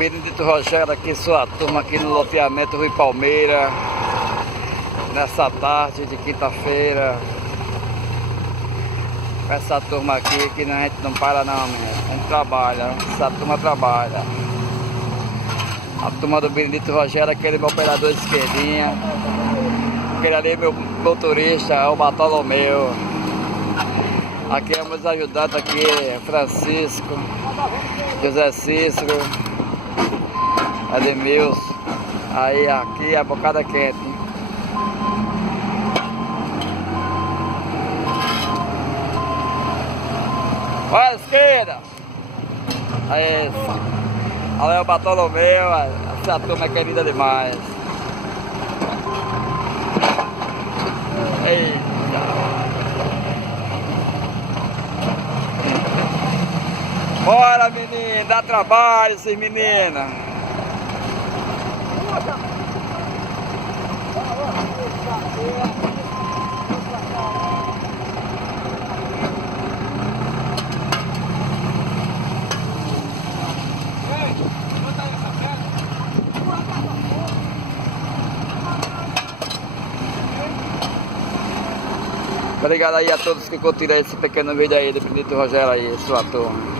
Benedito Rogério aqui, sua turma aqui no loteamento Rui Palmeira, nessa tarde de quinta-feira. Essa turma aqui que a gente não para não, a gente trabalha, essa turma trabalha. A turma do Benedito Rogério, aquele meu operador de esquerdinha, aquele ali meu motorista, é o Bartolomeu. Aqui é meus ajudantes aqui, Francisco, José Cícero, Ademilson. Aí aqui é a bocada quente. Olha a esquerda. Aí, olha é o Bartolomeu. Essa turma é querida demais. Eita. Bora, menino, dá trabalho esses meninos. Obrigado aí a todos que curtiram esse pequeno vídeo aí do Benedito Rogério aí, sua turma.